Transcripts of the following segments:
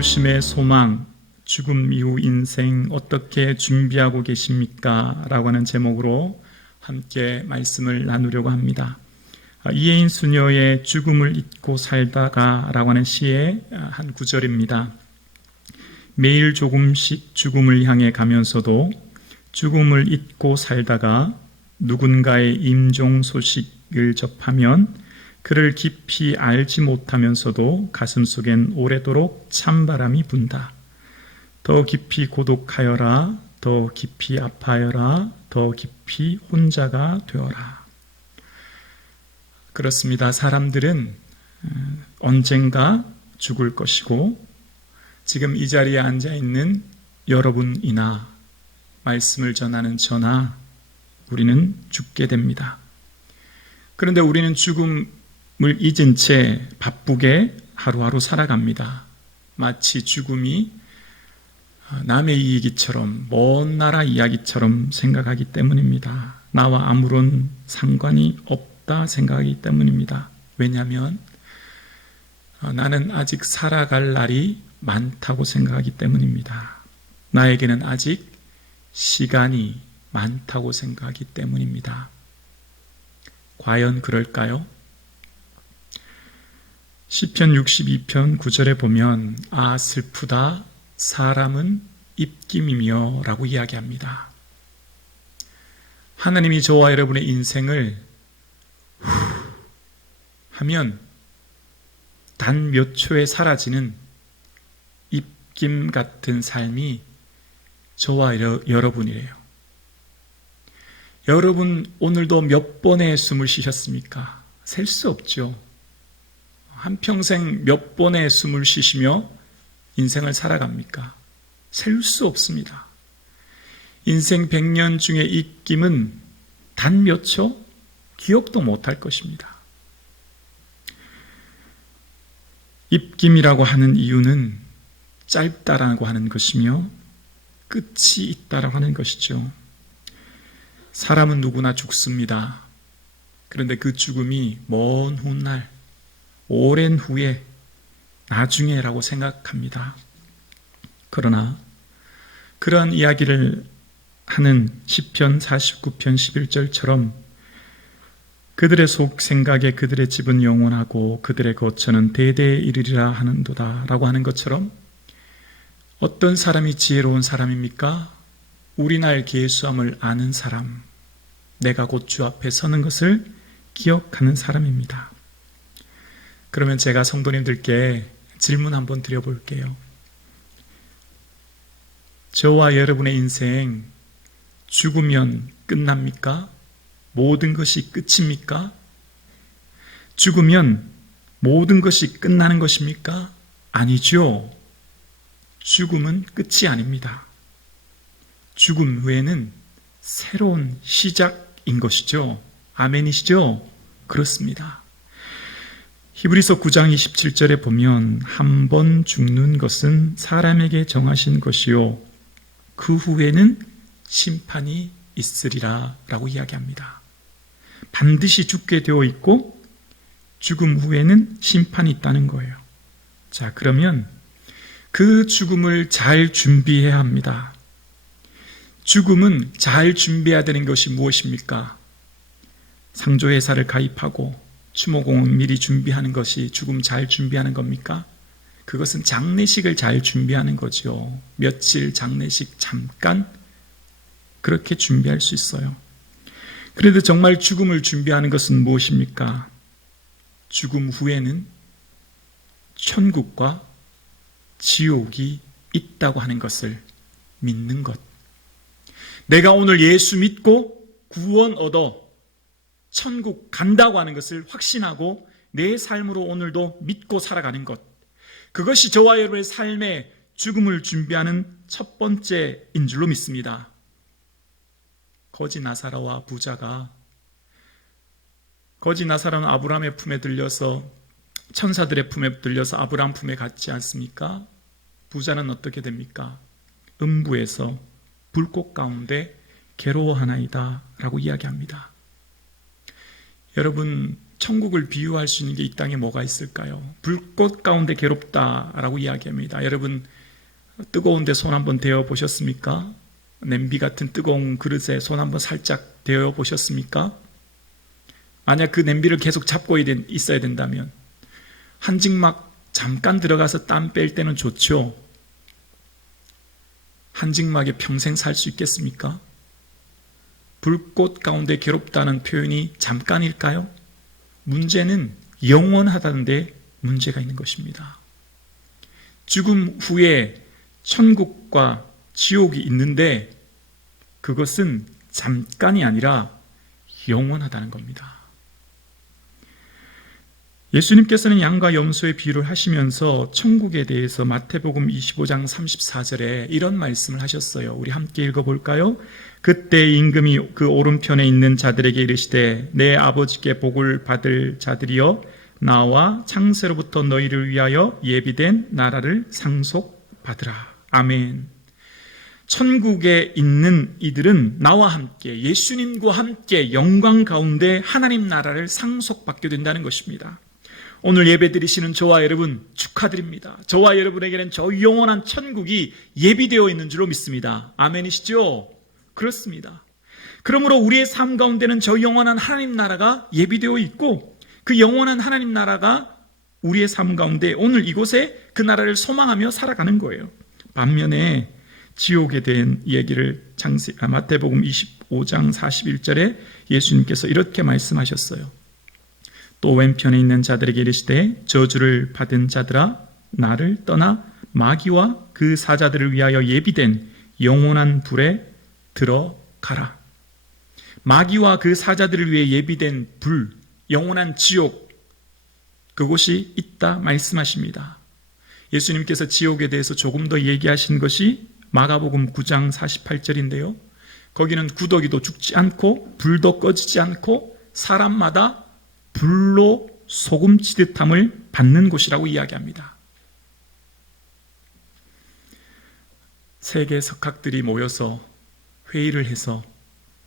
부르심의 소망, 죽음 이후 인생 어떻게 준비하고 계십니까? 라고 하는 제목으로 함께 말씀을 나누려고 합니다. 이혜인 수녀의 죽음을 잊고 살다가 라고 하는 시의 한 구절입니다. 매일 조금씩 죽음을 향해 가면서도 죽음을 잊고 살다가 누군가의 임종 소식을 접하면 그를 깊이 알지 못하면서도 가슴속엔 오래도록 찬바람이 분다. 더 깊이 고독하여라, 더 깊이 아파하여라, 더 깊이 혼자가 되어라. 그렇습니다. 사람들은 언젠가 죽을 것이고 지금 이 자리에 앉아있는 여러분이나 말씀을 전하는 저나 우리는 죽게 됩니다. 그런데 우리는 죽음을 잊은 채 바쁘게 하루하루 살아갑니다. 마치 죽음이 남의 이야기처럼, 먼 나라 이야기처럼 생각하기 때문입니다. 나와 아무런 상관이 없다 생각하기 때문입니다. 왜냐하면 나는 아직 살아갈 날이 많다고 생각하기 때문입니다. 나에게는 아직 시간이 많다고 생각하기 때문입니다. 과연 그럴까요? 시편 62편 9절에 보면 아 슬프다 사람은 입김이며 라고 이야기합니다. 하나님이 저와 여러분의 인생을 하면 단 몇 초에 사라지는 입김 같은 삶이 저와 여러분이래요. 여러분 오늘도 몇 번의 숨을 쉬셨습니까? 셀 수 없죠. 한평생 몇 번의 숨을 쉬시며 인생을 살아갑니까? 셀 수 없습니다. 인생 100년 중에 입김은 단 몇 초? 기억도 못할 것입니다. 입김이라고 하는 이유는 짧다라고 하는 것이며 끝이 있다라고 하는 것이죠. 사람은 누구나 죽습니다. 그런데 그 죽음이 먼 훗날, 오랜 후에, 나중에라고 생각합니다. 그러나 그러한 이야기를 하는 시편 49편 11절처럼 그들의 속 생각에 그들의 집은 영원하고 그들의 거처는 대대에 이르리라 하는도다 라고 하는 것처럼 어떤 사람이 지혜로운 사람입니까? 우리 날 계수함을 아는 사람, 내가 곧 주 앞에 서는 것을 기억하는 사람입니다. 그러면 제가 성도님들께 질문 한번 드려볼게요. 저와 여러분의 인생 죽으면 끝납니까? 모든 것이 끝입니까? 죽으면 모든 것이 끝나는 것입니까? 아니죠. 죽음은 끝이 아닙니다. 죽음 후에는 새로운 시작인 것이죠. 아멘이시죠? 그렇습니다. 히브리서 9장 27절에 보면 한 번 죽는 것은 사람에게 정하신 것이요 그 후에는 심판이 있으리라 라고 이야기합니다. 반드시 죽게 되어 있고 죽음 후에는 심판이 있다는 거예요. 자, 그러면 그 죽음을 잘 준비해야 합니다. 죽음은 잘 준비해야 되는 것이 무엇입니까? 상조회사를 가입하고 추모공원 미리 준비하는 것이 죽음 잘 준비하는 겁니까? 그것은 장례식을 잘 준비하는 거죠. 며칠 장례식 잠깐 그렇게 준비할 수 있어요. 그래도 정말 죽음을 준비하는 것은 무엇입니까? 죽음 후에는 천국과 지옥이 있다고 하는 것을 믿는 것. 내가 오늘 예수 믿고 구원 얻어 천국 간다고 하는 것을 확신하고 내 삶으로 오늘도 믿고 살아가는 것. 그것이 저와 여러분의 삶에 죽음을 준비하는 첫 번째인 줄로 믿습니다. 거지 나사로와 부자가 거지 나사로는 아브라함의 품에 들려서 천사들의 품에 들려서 아브라함 품에 갔지 않습니까? 부자는 어떻게 됩니까? 음부에서 불꽃 가운데 괴로워하나이다 라고 이야기합니다. 여러분 천국을 비유할 수 있는 게 이 땅에 뭐가 있을까요? 불꽃 가운데 괴롭다라고 이야기합니다. 여러분 뜨거운 데 손 한번 대어 보셨습니까? 냄비 같은 뜨거운 그릇에 손 한번 살짝 대어 보셨습니까? 만약 그 냄비를 계속 잡고 있어야 된다면 한직막 잠깐 들어가서 땀 뺄 때는 좋죠. 한직막에 평생 살 수 있겠습니까? 불꽃 가운데 괴롭다는 표현이 잠깐일까요? 문제는 영원하다는 데 문제가 있는 것입니다. 죽음 후에 천국과 지옥이 있는데 그것은 잠깐이 아니라 영원하다는 겁니다. 예수님께서는 양과 염소의 비유를 하시면서 천국에 대해서 마태복음 25장 34절에 이런 말씀을 하셨어요. 우리 함께 읽어볼까요? 그때 임금이 그 오른편에 있는 자들에게 이르시되 내 아버지께 복을 받을 자들이여 나와 창세로부터 너희를 위하여 예비된 나라를 상속받으라. 아멘. 천국에 있는 이들은 나와 함께 예수님과 함께 영광 가운데 하나님 나라를 상속받게 된다는 것입니다. 오늘 예배드리시는 저와 여러분 축하드립니다. 저와 여러분에게는 저 영원한 천국이 예비되어 있는 줄로 믿습니다. 아멘이시죠? 그렇습니다. 그러므로 우리의 삶 가운데는 저 영원한 하나님 나라가 예비되어 있고 그 영원한 하나님 나라가 우리의 삶 가운데 오늘 이곳에 그 나라를 소망하며 살아가는 거예요. 반면에 지옥에 대한 얘기를 마태복음 25장 41절에 예수님께서 이렇게 말씀하셨어요. 또 왼편에 있는 자들에게 이르시되 저주를 받은 자들아 나를 떠나 마귀와 그 사자들을 위하여 예비된 영원한 불에 들어가라. 마귀와 그 사자들을 위해 예비된 불, 영원한 지옥, 그곳이 있다 말씀하십니다. 예수님께서 지옥에 대해서 조금 더 얘기하신 것이 마가복음 9장 48절인데요. 거기는 구더기도 죽지 않고 불도 꺼지지 않고 사람마다 불로 소금치듯함을 받는 곳이라고 이야기합니다. 세계 석학들이 모여서 회의를 해서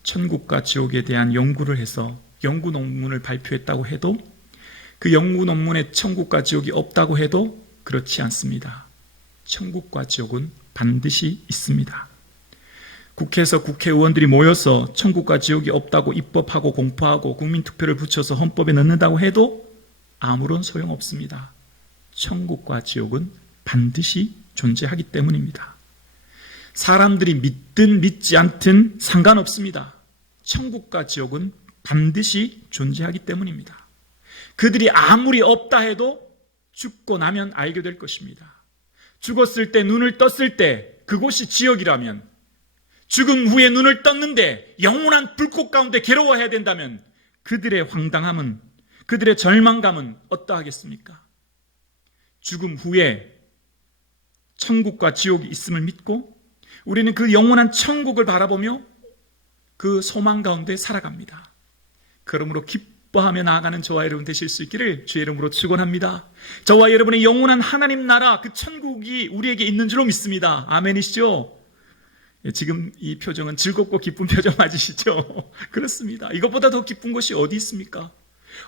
천국과 지옥에 대한 연구를 해서 연구 논문을 발표했다고 해도 그 연구 논문에 천국과 지옥이 없다고 해도 그렇지 않습니다. 천국과 지옥은 반드시 있습니다. 국회에서 국회의원들이 모여서 천국과 지옥이 없다고 입법하고 공포하고 국민투표를 붙여서 헌법에 넣는다고 해도 아무런 소용없습니다. 천국과 지옥은 반드시 존재하기 때문입니다. 사람들이 믿든 믿지 않든 상관없습니다. 천국과 지옥은 반드시 존재하기 때문입니다. 그들이 아무리 없다 해도 죽고 나면 알게 될 것입니다. 죽었을 때 눈을 떴을 때 그곳이 지옥이라면 죽음 후에 눈을 떴는데 영원한 불꽃 가운데 괴로워해야 된다면 그들의 황당함은 그들의 절망감은 어떠하겠습니까? 죽음 후에 천국과 지옥이 있음을 믿고 우리는 그 영원한 천국을 바라보며 그 소망 가운데 살아갑니다. 그러므로 기뻐하며 나아가는 저와 여러분 되실 수 있기를 주의 이름으로 축원합니다. 저와 여러분의 영원한 하나님 나라 그 천국이 우리에게 있는 줄로 믿습니다. 아멘이시죠? 지금 이 표정은 즐겁고 기쁜 표정 맞으시죠? 그렇습니다. 이것보다 더 기쁜 것이 어디 있습니까?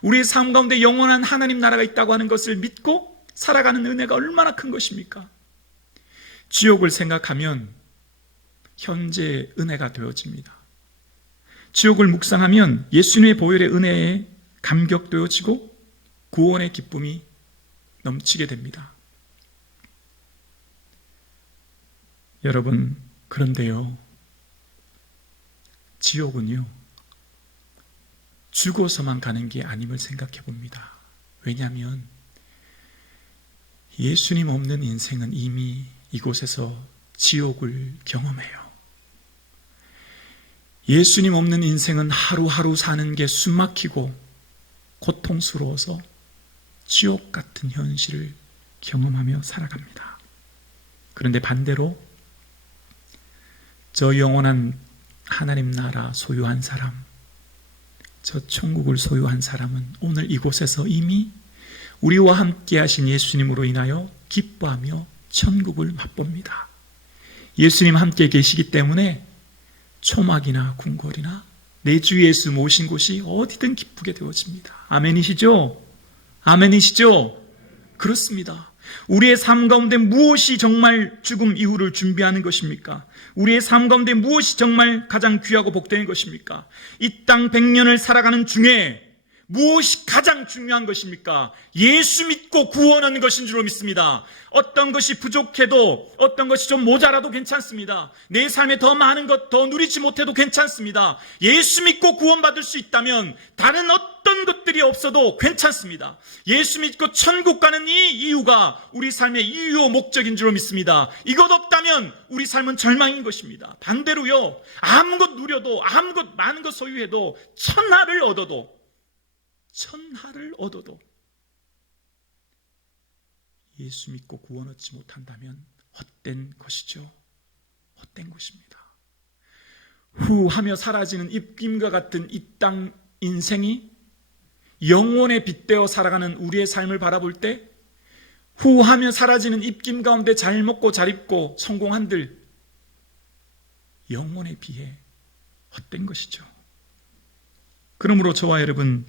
우리의 삶 가운데 영원한 하나님 나라가 있다고 하는 것을 믿고 살아가는 은혜가 얼마나 큰 것입니까? 지옥을 생각하면 현재의 은혜가 되어집니다. 지옥을 묵상하면 예수님의 보혈의 은혜에 감격되어지고 구원의 기쁨이 넘치게 됩니다. 여러분, 그런데요, 지옥은요, 죽어서만 가는 게 아님을 생각해 봅니다. 왜냐하면 예수님 없는 인생은 이미 이곳에서 지옥을 경험해요. 예수님 없는 인생은 하루하루 사는 게 숨막히고 고통스러워서 지옥 같은 현실을 경험하며 살아갑니다. 그런데 반대로 저 영원한 하나님 나라 소유한 사람, 저 천국을 소유한 사람은 오늘 이곳에서 이미 우리와 함께 하신 예수님으로 인하여 기뻐하며 천국을 맛봅니다. 예수님 함께 계시기 때문에 초막이나 궁궐이나 내 주 예수 모신 곳이 어디든 기쁘게 되어집니다. 아멘이시죠? 아멘이시죠? 그렇습니다. 우리의 삶 가운데 무엇이 정말 죽음 이후를 준비하는 것입니까? 우리의 삶 가운데 무엇이 정말 가장 귀하고 복되는 것입니까? 이 땅 100년을 살아가는 중에 무엇이 가장 중요한 것입니까? 예수 믿고 구원하는 것인 줄로 믿습니다. 어떤 것이 부족해도, 어떤 것이 좀 모자라도 괜찮습니다. 내 삶에 더 많은 것 더 누리지 못해도 괜찮습니다. 예수 믿고 구원받을 수 있다면 다른 어떤 것들이 없어도 괜찮습니다. 예수 믿고 천국 가는 이 이유가 우리 삶의 이유 목적인 줄로 믿습니다. 이것 없다면 우리 삶은 절망인 것입니다. 반대로요, 아무것 누려도, 아무것 많은 것 소유해도, 천하를 얻어도 예수 믿고 구원 얻지 못한다면 헛된 것이죠. 헛된 것입니다. 후하며 사라지는 입김과 같은 이 땅 인생이 영혼에 빗대어 살아가는 우리의 삶을 바라볼 때 후하며 사라지는 입김 가운데 잘 먹고 잘 입고 성공한들 영혼에 비해 헛된 것이죠. 그러므로 저와 여러분,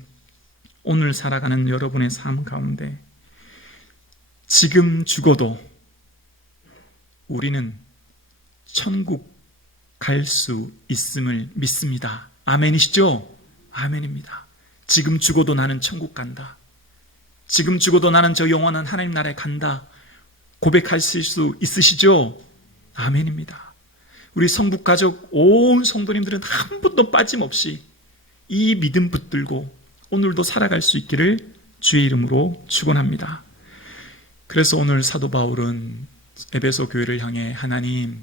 오늘 살아가는 여러분의 삶 가운데 지금 죽어도 우리는 천국 갈 수 있음을 믿습니다. 아멘이시죠? 아멘입니다. 지금 죽어도 나는 천국 간다. 지금 죽어도 나는 저 영원한 하나님 나라에 간다. 고백하실 수 있으시죠? 아멘입니다. 우리 성북 가족 온 성도님들은 한 분도 빠짐없이 이 믿음 붙들고 오늘도 살아갈 수 있기를 주의 이름으로 축원합니다. 그래서 오늘 사도 바울은 에베소 교회를 향해 하나님,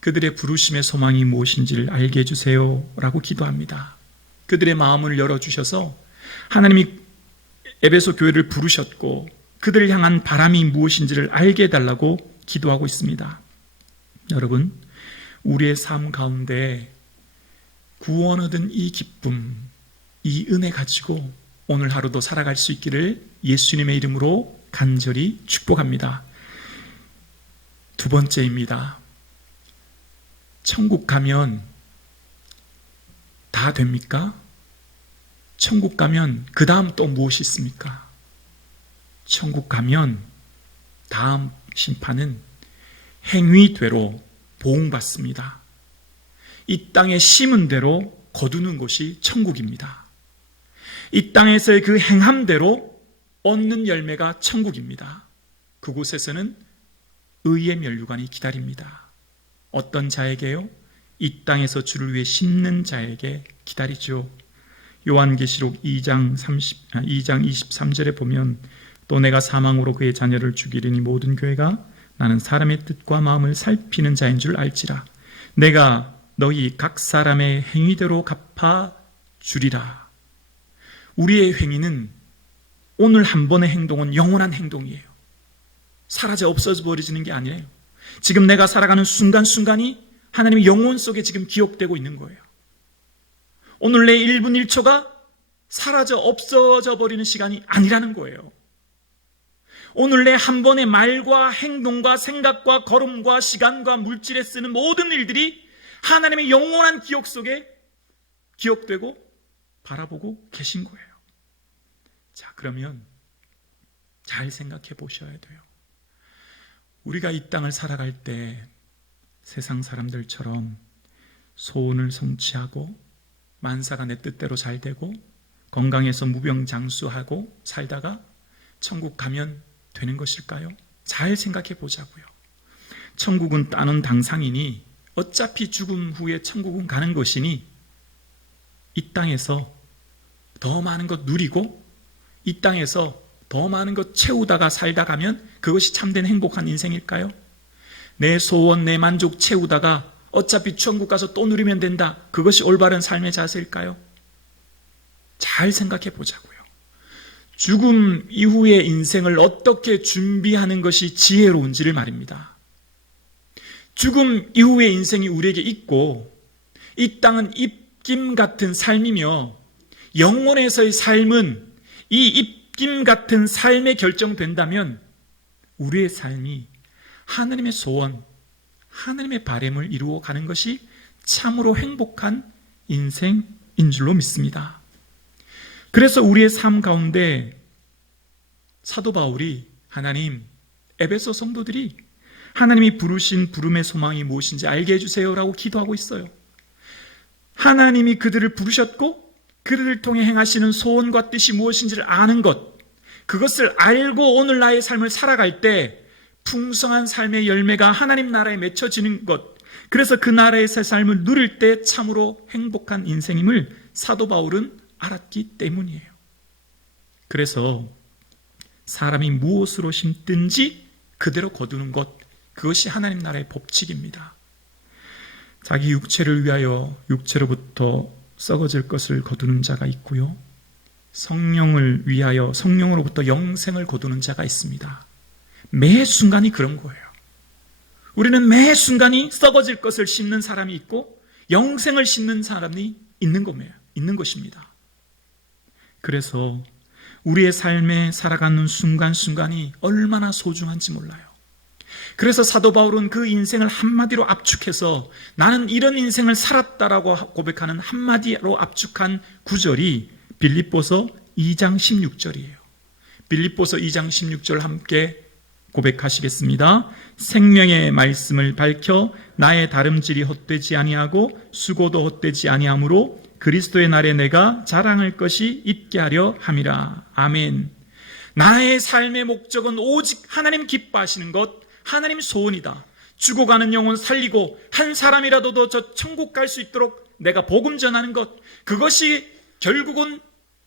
그들의 부르심의 소망이 무엇인지를 알게 해주세요 라고 기도합니다. 그들의 마음을 열어주셔서 하나님이 에베소 교회를 부르셨고 그들을 향한 바람이 무엇인지를 알게 해달라고 기도하고 있습니다. 여러분, 우리의 삶 가운데 구원 얻은 이 기쁨, 이 은혜 가지고 오늘 하루도 살아갈 수 있기를 예수님의 이름으로 간절히 축복합니다. 두 번째입니다. 천국 가면 다 됩니까? 천국 가면 그 다음 또 무엇이 있습니까? 천국 가면 다음 심판은 행위대로 보응받습니다. 이 땅에 심은 대로 거두는 곳이 천국입니다. 이 땅에서의 그 행함대로 얻는 열매가 천국입니다. 그곳에서는 의의 면류관이 기다립니다. 어떤 자에게요? 이 땅에서 주를 위해 심는 자에게 기다리죠. 요한계시록 2장 23절에 보면 또 내가 사망으로 그의 자녀를 죽이리니 모든 교회가 나는 사람의 뜻과 마음을 살피는 자인 줄 알지라. 내가 너희 각 사람의 행위대로 갚아 주리라. 우리의 행위는 오늘 한 번의 행동은 영원한 행동이에요. 사라져 없어져 버리지는 게 아니에요. 지금 내가 살아가는 순간순간이 하나님의 영혼 속에 지금 기억되고 있는 거예요. 오늘 내 1분 1초가 사라져 없어져 버리는 시간이 아니라는 거예요. 오늘 내 한 번의 말과 행동과 생각과 걸음과 시간과 물질에 쓰는 모든 일들이 하나님의 영원한 기억 속에 기억되고 바라보고 계신 거예요. 자, 그러면 잘 생각해 보셔야 돼요. 우리가 이 땅을 살아갈 때 세상 사람들처럼 소원을 성취하고 만사가 내 뜻대로 잘 되고 건강해서 무병장수하고 살다가 천국 가면 되는 것일까요? 잘 생각해 보자고요. 천국은 따놓은 당상이니 어차피 죽음 후에 천국은 가는 것이니 이 땅에서 더 많은 것 누리고 이 땅에서 더 많은 것 채우다가 살다 가면 그것이 참된 행복한 인생일까요? 내 소원, 내 만족 채우다가 어차피 천국 가서 또 누리면 된다. 그것이 올바른 삶의 자세일까요? 잘 생각해 보자고요. 죽음 이후의 인생을 어떻게 준비하는 것이 지혜로운지를 말입니다. 죽음 이후의 인생이 우리에게 있고 이 땅은 입김 같은 삶이며 영혼에서의 삶은 이 입김 같은 삶에 결정된다면 우리의 삶이 하나님의 소원, 하나님의 바람을 이루어 가는 것이 참으로 행복한 인생인 줄로 믿습니다. 그래서 우리의 삶 가운데 사도 바울이 하나님, 에베소 성도들이 하나님이 부르신 부름의 소망이 무엇인지 알게 해주세요라고 기도하고 있어요. 하나님이 그들을 부르셨고 그들을 통해 행하시는 소원과 뜻이 무엇인지를 아는 것, 그것을 알고 오늘 나의 삶을 살아갈 때 풍성한 삶의 열매가 하나님 나라에 맺혀지는 것, 그래서 그 나라에서 삶을 누릴 때 참으로 행복한 인생임을 사도 바울은 알았기 때문이에요. 그래서 사람이 무엇으로 심든지 그대로 거두는 것, 그것이 하나님 나라의 법칙입니다. 자기 육체를 위하여 육체로부터 썩어질 것을 거두는 자가 있고요, 성령을 위하여 성령으로부터 영생을 거두는 자가 있습니다. 매 순간이 그런 거예요. 우리는 매 순간이 썩어질 것을 심는 사람이 있고 영생을 심는 사람이 있는 것입니다. 그래서 우리의 삶에 살아가는 순간순간이 얼마나 소중한지 몰라요. 그래서 사도 바울은 그 인생을 한마디로 압축해서 나는 이런 인생을 살았다라고 고백하는 한마디로 압축한 구절이 빌립보서 2장 16절이에요. 빌립보서 2장 16절 함께 고백하시겠습니다. 생명의 말씀을 밝혀 나의 다름질이 헛되지 아니하고 수고도 헛되지 아니하므로 그리스도의 날에 내가 자랑할 것이 있게 하려 함이라. 아멘. 나의 삶의 목적은 오직 하나님 기뻐하시는 것, 하나님 소원이다. 죽어가는 영혼 살리고 한 사람이라도 더 저 천국 갈 수 있도록 내가 복음 전하는 것, 그것이 결국은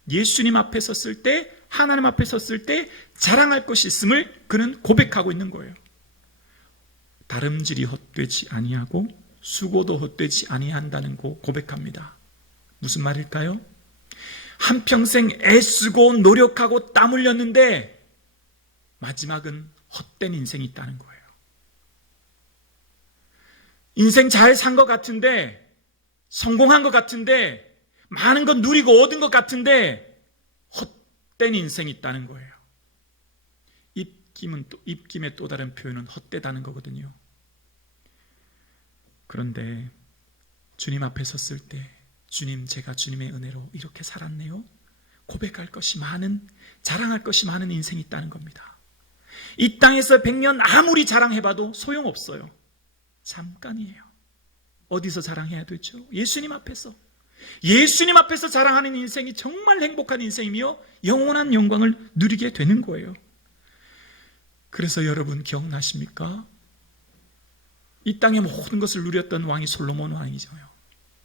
예수님 앞에 섰을 때, 하나님 앞에 섰을 때 자랑할 것이 있음을 그는 고백하고 있는 거예요. 다름질이 헛되지 아니하고 수고도 헛되지 아니한다는 거 고백합니다. 무슨 말일까요? 한평생 애쓰고 노력하고 땀 흘렸는데 마지막은 헛된 인생이 있다는 거예요. 인생 잘 산 것 같은데, 성공한 것 같은데, 많은 건 누리고 얻은 것 같은데 헛된 인생이 있다는 거예요. 입김의 또 다른 표현은 헛되다는 거거든요. 그런데 주님 앞에 섰을 때, 주님, 제가 주님의 은혜로 이렇게 살았네요, 고백할 것이 많은, 자랑할 것이 많은 인생이 있다는 겁니다. 이 땅에서 100년 아무리 자랑해봐도 소용없어요. 잠깐이에요. 어디서 자랑해야 되죠? 예수님 앞에서. 예수님 앞에서 자랑하는 인생이 정말 행복한 인생이며 영원한 영광을 누리게 되는 거예요. 그래서 여러분 기억나십니까? 이 땅의 모든 것을 누렸던 왕이 솔로몬 왕이잖아요.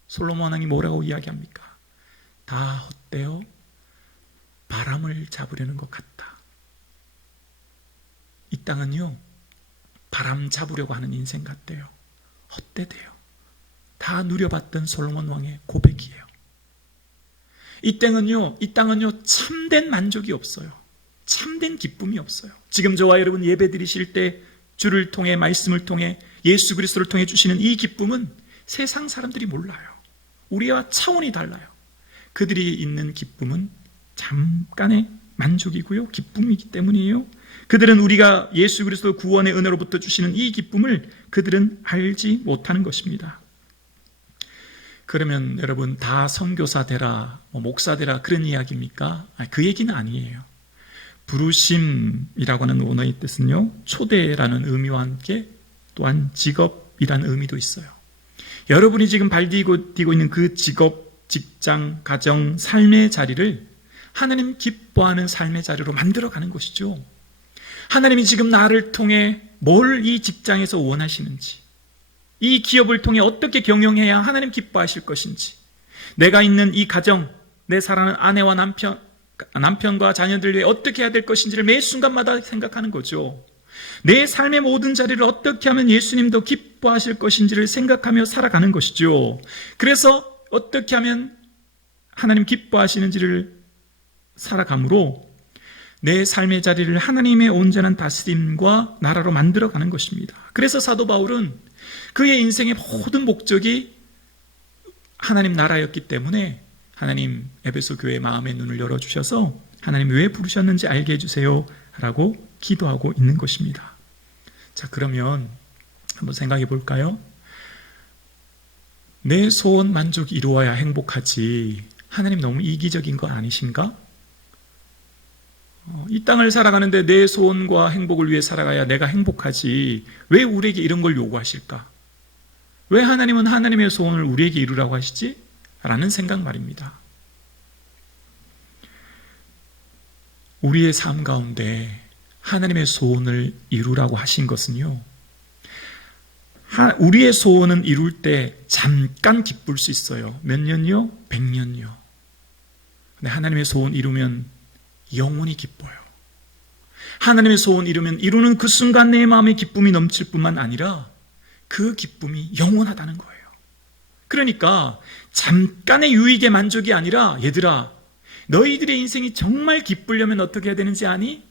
솔로몬 왕이 뭐라고 이야기합니까? 다 헛되어 바람을 잡으려는 것 같다. 이 땅은요, 바람 잡으려고 하는 인생 같대요. 헛되대요. 다 누려봤던 솔로몬 왕의 고백이에요. 이 땅은요 참된 만족이 없어요. 참된 기쁨이 없어요. 지금 저와 여러분 예배 드리실 때 주를 통해, 말씀을 통해, 예수 그리스도를 통해 주시는 이 기쁨은 세상 사람들이 몰라요. 우리와 차원이 달라요. 그들이 있는 기쁨은 잠깐의 만족이고요, 기쁨이기 때문이에요. 그들은 우리가 예수 그리스도 구원의 은혜로부터 주시는 이 기쁨을 그들은 알지 못하는 것입니다. 그러면 여러분 다 선교사 되라, 목사 되라, 그런 이야기입니까? 그 얘기는 아니에요. 부르심이라고 하는 원어의 뜻은요, 초대라는 의미와 함께 또한 직업이라는 의미도 있어요. 여러분이 지금 발디고 있는 그 직업, 직장, 가정, 삶의 자리를 하나님 기뻐하는 삶의 자리로 만들어가는 것이죠. 하나님이 지금 나를 통해 뭘 이 직장에서 원하시는지, 이 기업을 통해 어떻게 경영해야 하나님 기뻐하실 것인지, 내가 있는 이 가정, 내 사랑하는 아내와 남편과 자녀들 위해 어떻게 해야 될 것인지를 매 순간마다 생각하는 거죠. 내 삶의 모든 자리를 어떻게 하면 예수님도 기뻐하실 것인지를 생각하며 살아가는 것이죠. 그래서 어떻게 하면 하나님 기뻐하시는지를 살아감으로 내 삶의 자리를 하나님의 온전한 다스림과 나라로 만들어가는 것입니다. 그래서 사도 바울은 그의 인생의 모든 목적이 하나님 나라였기 때문에 하나님 에베소 교회의 마음의 눈을 열어주셔서 하나님 왜 부르셨는지 알게 해주세요 라고 기도하고 있는 것입니다. 자, 그러면 한번 생각해 볼까요? 내 소원 만족이 이루어야 행복하지, 하나님 너무 이기적인 건 아니신가? 이 땅을 살아가는데 내 소원과 행복을 위해 살아가야 내가 행복하지, 왜 우리에게 이런 걸 요구하실까? 왜 하나님은 하나님의 소원을 우리에게 이루라고 하시지? 라는 생각 말입니다. 우리의 삶 가운데 하나님의 소원을 이루라고 하신 것은요, 우리의 소원은 이룰 때 잠깐 기쁠 수 있어요. 몇 년요? 100년요. 근데 하나님의 소원 이루면 영원히 기뻐요. 하나님의 소원 이루면 이루는 그 순간 내 마음에 기쁨이 넘칠 뿐만 아니라 그 기쁨이 영원하다는 거예요. 그러니까 잠깐의 유익의 만족이 아니라, 얘들아, 너희들의 인생이 정말 기쁘려면 어떻게 해야 되는지 아니?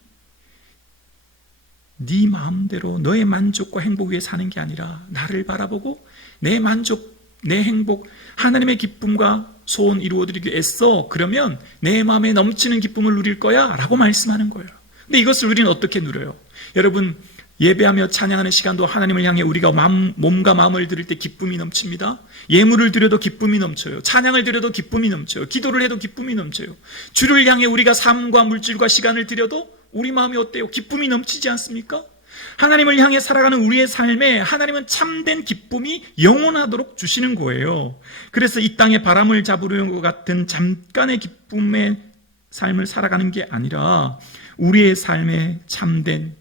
네 마음대로 너의 만족과 행복 위해 사는 게 아니라 나를 바라보고 내 만족, 내 행복, 하나님의 기쁨과 소원 이루어드리기 애써. 그러면 내 마음에 넘치는 기쁨을 누릴 거야 라고 말씀하는 거예요. 근데 이것을 우리는 어떻게 누려요? 여러분, 예배하며 찬양하는 시간도 하나님을 향해 우리가 몸과 마음을 드릴 때 기쁨이 넘칩니다. 예물을 드려도 기쁨이 넘쳐요. 찬양을 드려도 기쁨이 넘쳐요. 기도를 해도 기쁨이 넘쳐요. 주를 향해 우리가 삶과 물질과 시간을 드려도 우리 마음이 어때요? 기쁨이 넘치지 않습니까? 하나님을 향해 살아가는 우리의 삶에 하나님은 참된 기쁨이 영원하도록 주시는 거예요. 그래서 이 땅에 바람을 잡으려는 것 같은 잠깐의 기쁨의 삶을 살아가는 게 아니라 우리의 삶에 참된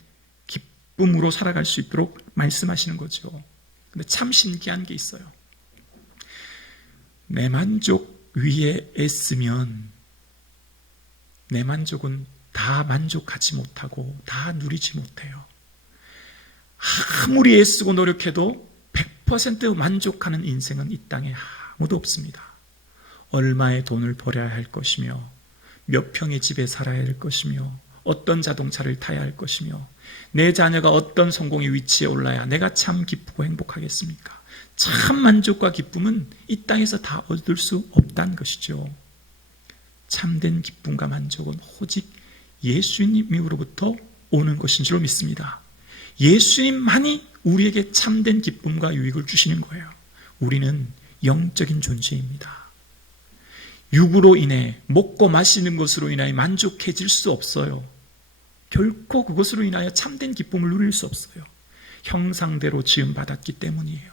기쁨으로 살아갈 수 있도록 말씀하시는 거죠. 근데 참 신기한 게 있어요. 내 만족 위에 애쓰면 내 만족은 다 만족하지 못하고 다 누리지 못해요. 아무리 애쓰고 노력해도 100% 만족하는 인생은 이 땅에 아무도 없습니다. 얼마의 돈을 벌어야 할 것이며, 몇 평의 집에 살아야 할 것이며, 어떤 자동차를 타야 할 것이며, 내 자녀가 어떤 성공의 위치에 올라야 내가 참 기쁘고 행복하겠습니까? 참 만족과 기쁨은 이 땅에서 다 얻을 수 없다는 것이죠. 참된 기쁨과 만족은 오직 예수님으로부터 오는 것인 줄 믿습니다. 예수님만이 우리에게 참된 기쁨과 유익을 주시는 거예요. 우리는 영적인 존재입니다. 육으로 인해, 먹고 마시는 것으로 인하여 만족해질 수 없어요. 결코 그것으로 인하여 참된 기쁨을 누릴 수 없어요. 형상대로 지음받았기 때문이에요.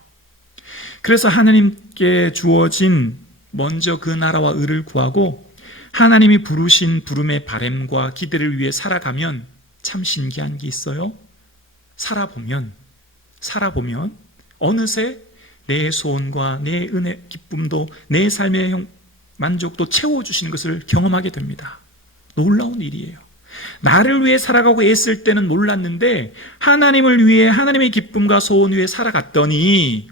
그래서 하나님께 주어진 먼저 그 나라와 의를 구하고 하나님이 부르신 부름의 바램과 기대를 위해 살아가면 참 신기한 게 있어요. 살아보면 어느새 내 소원과 내 은혜, 기쁨도 내 삶의 만족도 채워주시는 것을 경험하게 됩니다. 놀라운 일이에요. 나를 위해 살아가고 애쓸 때는 몰랐는데 하나님을 위해, 하나님의 기쁨과 소원 위해 살아갔더니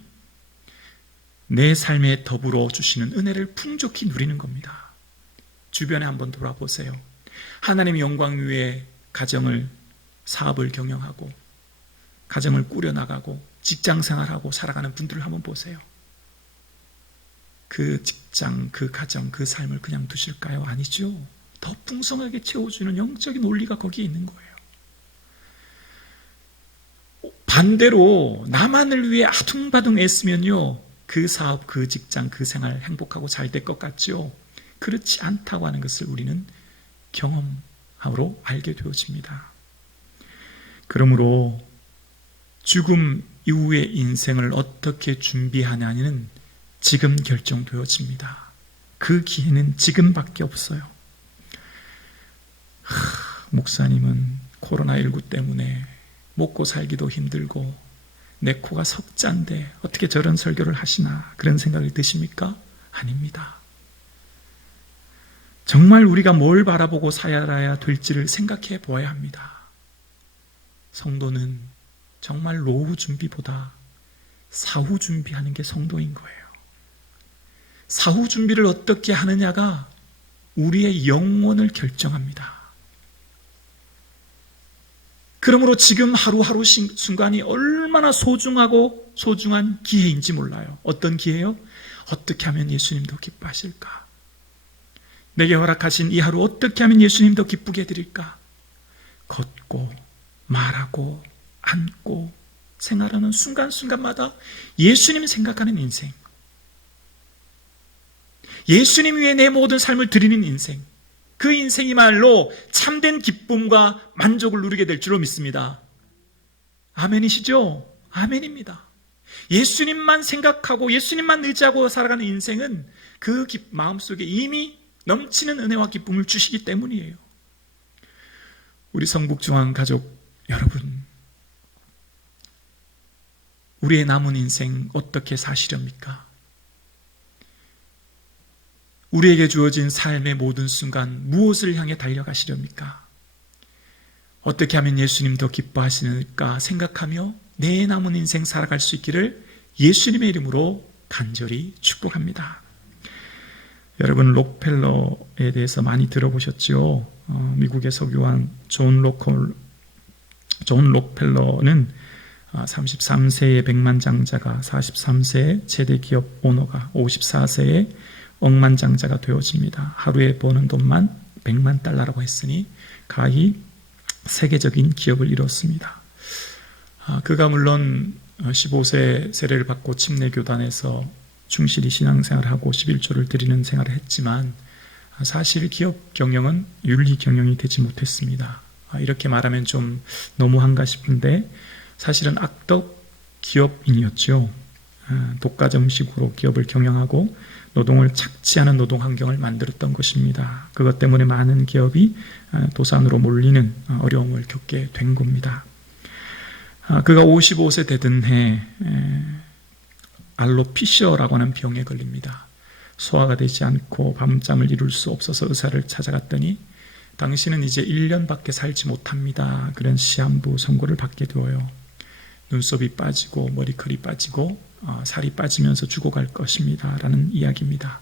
내 삶에 더불어 주시는 은혜를 풍족히 누리는 겁니다. 주변에 한번 돌아보세요. 하나님의 영광 위에 가정을, 사업을 경영하고 가정을 꾸려나가고 직장생활하고 살아가는 분들을 한번 보세요. 그 직장, 그 가정, 그 삶을 그냥 두실까요? 아니죠. 더 풍성하게 채워주는 영적인 원리가 거기에 있는 거예요. 반대로 나만을 위해 아둥바둥 애쓰면요, 그 사업, 그 직장, 그 생활 행복하고 잘 될 것 같죠? 그렇지 않다고 하는 것을 우리는 경험으로 알게 되어집니다. 그러므로 죽음 이후의 인생을 어떻게 준비하냐는 지금 결정되어집니다. 그 기회는 지금밖에 없어요. 목사님은 코로나19 때문에 먹고 살기도 힘들고 내 코가 석잔데 어떻게 저런 설교를 하시나, 그런 생각이 드십니까? 아닙니다. 정말 우리가 뭘 바라보고 살아야 될지를 생각해 보아야 합니다. 성도는 정말 노후 준비보다 사후 준비하는 게 성도인 거예요. 사후 준비를 어떻게 하느냐가 우리의 영혼을 결정합니다. 그러므로 지금 하루하루 순간이 얼마나 소중하고 소중한 기회인지 몰라요. 어떤 기회요? 어떻게 하면 예수님도 기뻐하실까? 내게 허락하신 이 하루 어떻게 하면 예수님도 기쁘게 해드릴까? 걷고 말하고 앉고 생활하는 순간순간마다 예수님 생각하는 인생, 예수님 위해 내 모든 삶을 드리는 인생, 그 인생이말로 참된 기쁨과 만족을 누리게 될 줄로 믿습니다. 아멘이시죠? 아멘입니다. 예수님만 생각하고 예수님만 의지하고 살아가는 인생은 그 마음속에 이미 넘치는 은혜와 기쁨을 주시기 때문이에요. 우리 성북중앙 가족 여러분, 우리의 남은 인생 어떻게 사시렵니까? 우리에게 주어진 삶의 모든 순간 무엇을 향해 달려가시렵니까? 어떻게 하면 예수님 더 기뻐하시는가 생각하며 내 남은 인생 살아갈 수 있기를 예수님의 이름으로 간절히 축복합니다. 여러분, 록펠러에 대해서 많이 들어보셨죠? 미국의 석유왕 존 록펠러는 33세의 백만장자가, 43세의 최대 기업 오너가, 54세의 억만장자가 되어집니다. 하루에 버는 돈만 100만 달러라고 했으니 가히 세계적인 기업을 이뤘습니다. 그가 물론 15세 세례를 받고 침례교단에서 충실히 신앙생활을 하고 11조를 드리는 생활을 했지만 사실 기업 경영은 윤리 경영이 되지 못했습니다. 이렇게 말하면 좀 너무한가 싶은데 사실은 악덕 기업인이었죠. 독과점식으로 기업을 경영하고 노동을 착취하는 노동 환경을 만들었던 것입니다. 그것 때문에 많은 기업이 도산으로 몰리는 어려움을 겪게 된 겁니다. 그가 55세 되던 해 알로피셔라고 하는 병에 걸립니다. 소화가 되지 않고 밤잠을 이룰 수 없어서 의사를 찾아갔더니 당신은 이제 1년밖에 살지 못합니다. 그런 시한부 선고를 받게 되어요. 눈썹이 빠지고 머리컬이 빠지고 살이 빠지면서 죽어갈 것입니다 라는 이야기입니다.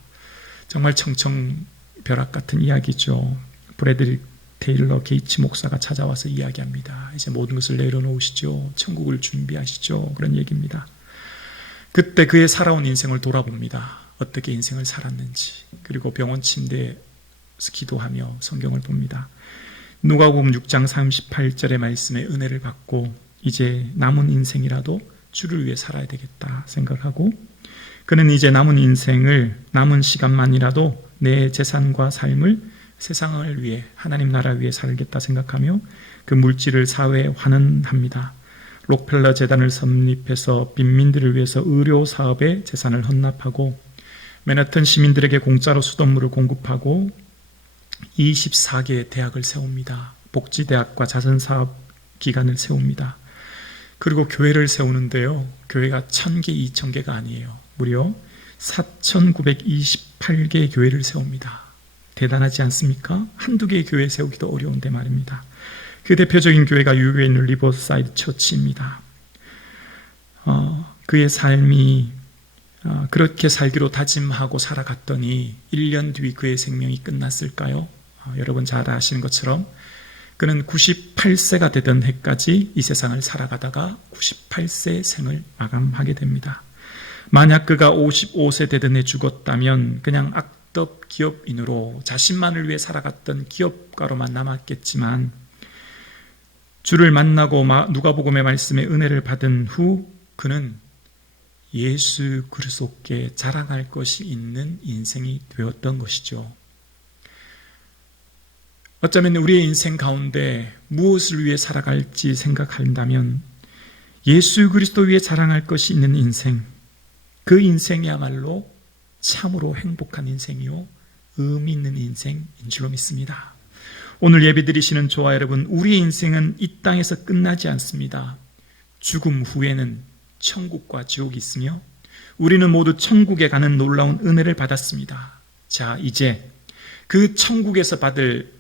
정말 청천벼락 같은 이야기죠. 브래드리 테일러 게이츠 목사가 찾아와서 이야기합니다. 이제 모든 것을 내려놓으시죠. 천국을 준비하시죠. 그런 얘기입니다. 그때 그의 살아온 인생을 돌아봅니다. 어떻게 인생을 살았는지. 그리고 병원 침대에서 기도하며 성경을 봅니다. 누가복음 6장 38절의 말씀에 은혜를 받고 이제 남은 인생이라도 주를 위해 살아야 되겠다 생각하고 그는 이제 남은 인생을 남은 시간만이라도 내 재산과 삶을 세상을 위해 하나님 나라 위해 살겠다 생각하며 그 물질을 사회에 환원합니다. 록펠러 재단을 설립해서 빈민들을 위해서 의료 사업에 재산을 헌납하고 맨하튼 시민들에게 공짜로 수돗물을 공급하고 24개의 대학을 세웁니다. 복지대학과 자선사업 기관을 세웁니다. 그리고 교회를 세우는데요. 교회가 1000개, 2000개가 아니에요. 무려 4928개의 교회를 세웁니다. 대단하지 않습니까? 한두 개의 교회 세우기도 어려운데 말입니다. 그 대표적인 교회가 유엔 리버사이드 처치입니다. 그의 삶이 그렇게 살기로 다짐하고 살아갔더니 1년 뒤 그의 생명이 끝났을까요? 여러분 잘 아시는 것처럼 그는 98세가 되던 해까지 이 세상을 살아가다가 98세 생을 마감하게 됩니다. 만약 그가 55세 되던 해 죽었다면 그냥 악덕 기업인으로 자신만을 위해 살아갔던 기업가로만 남았겠지만 주를 만나고 누가복음의 말씀에 은혜를 받은 후 그는 예수 그리스도께 자랑할 것이 있는 인생이 되었던 것이죠. 어쩌면 우리의 인생 가운데 무엇을 위해 살아갈지 생각한다면 예수 그리스도 위해 자랑할 것이 있는 인생, 그 인생이야말로 참으로 행복한 인생이요 의미 있는 인생인 줄로 믿습니다. 오늘 예배드리시는 저와 여러분, 우리의 인생은 이 땅에서 끝나지 않습니다. 죽음 후에는 천국과 지옥이 있으며 우리는 모두 천국에 가는 놀라운 은혜를 받았습니다. 자, 이제 그 천국에서 받을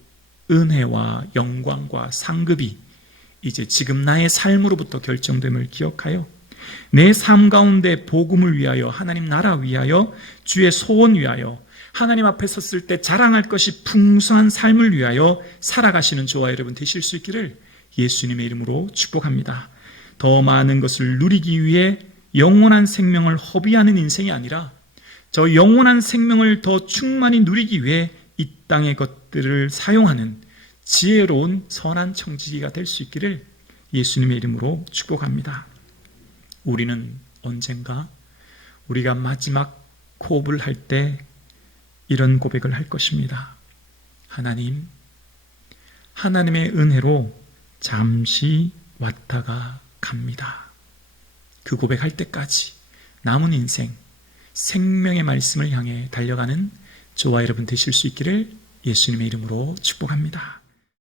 은혜와 영광과 상급이 이제 지금 나의 삶으로부터 결정됨을 기억하여 내 삶 가운데 복음을 위하여, 하나님 나라 위하여, 주의 소원 위하여, 하나님 앞에 섰을 때 자랑할 것이 풍성한 삶을 위하여 살아가시는 저와 여러분 되실 수 있기를 예수님의 이름으로 축복합니다. 더 많은 것을 누리기 위해 영원한 생명을 허비하는 인생이 아니라 저 영원한 생명을 더 충만히 누리기 위해 이 땅의 것들을 사용하는 지혜로운 선한 청지기가 될 수 있기를 예수님의 이름으로 축복합니다. 우리는 언젠가 우리가 마지막 호흡을 할 때 이런 고백을 할 것입니다. 하나님, 하나님의 은혜로 잠시 왔다가 갑니다. 그 고백할 때까지 남은 인생, 생명의 말씀을 향해 달려가는 저와 여러분 되실 수 있기를 예수님의 이름으로 축복합니다.